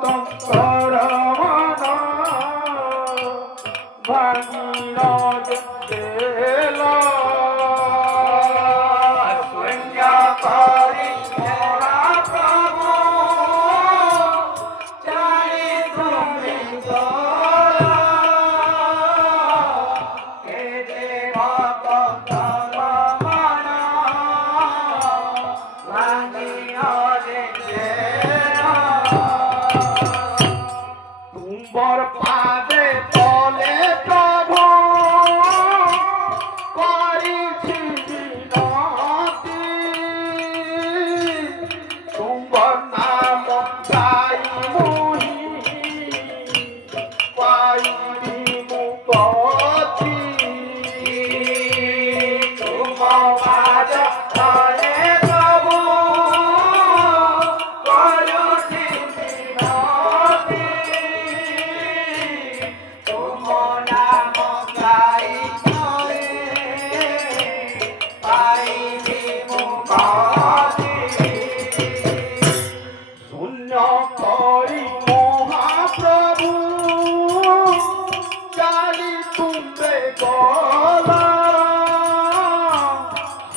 ভক্তর মন ভাঙিল দেল শূন্য করি মহাপ্রভু চাই তুমি तुंबर पादे तले प्रभु करिछि बिनती तुंबर नाम गाई मुहि पाइबि मुक्ति तुम पाद तले प्रभु करिछि बिनती तुम नाम गाई पाइबि मुक्ति शून्य करी महाप्रभु चाली तुम्बे गला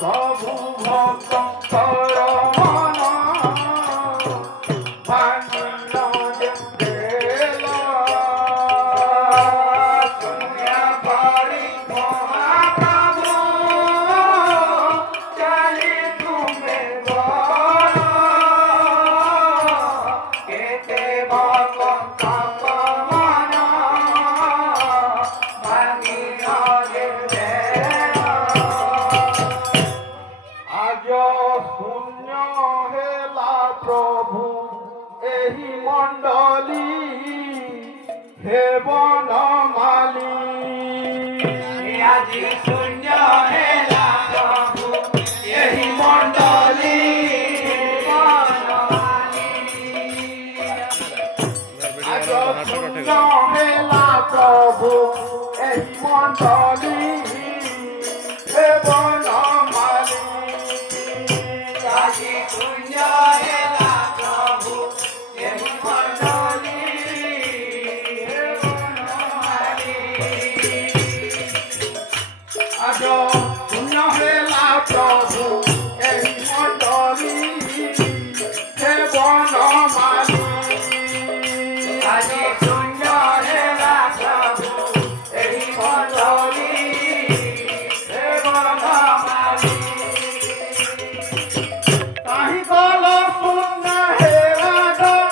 सबु भक्तर मन भांगिल देला शून्य करी महाप्रभु चाली तुम्बे गला केते भक्त मन भांगिल देला आज शून्य हेला प्रभु एही मंडली हेवन माली आज शून्य हेला प्रभु एही मंडली हेवन माली आज शून्य हेला प्रभु एही मंडली हेवन माली आज शून्य हेला प्रभु एही मंडली हेवन माली आज शून्य हेला प्रभु एही मंडली हेवन माली आज शून्य हेला प्रभु एही मंडली हेवन माली काहि गल शून्य हेला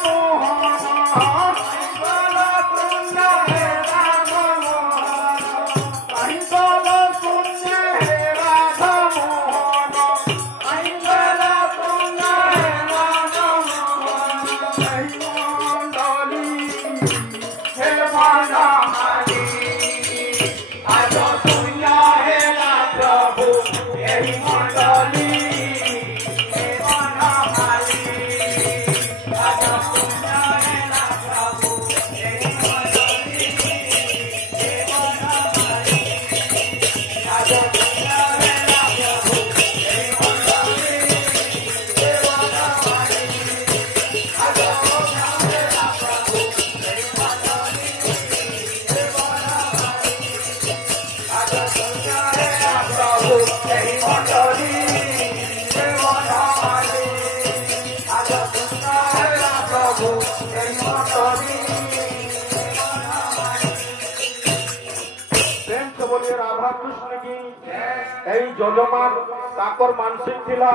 मोहन काहि गल शून्य हेला मोहन काहि गल शून्य हेला मोहन काहि गल शून्य हेला मोहन एही मंडली हेवन माली आज शून्य हेला प्रभु एही मंडली हेवन माली आज शून्य हेला प्रभु एही मंडली हेवन माली आज शून्य हेला प्रभु एही मंडली हेवन माली आज शून्य हेला प्रभु एही मंडली हेवन माली आज शून्य हेला प्रभु एही मंडली हेवन माली आज शून्य हेला प्रभु एही मंडली हेवन माली प्रेम से बोलिए राधा कृष्ण की। এই যজমান তাকর মানসিক ଥିଲା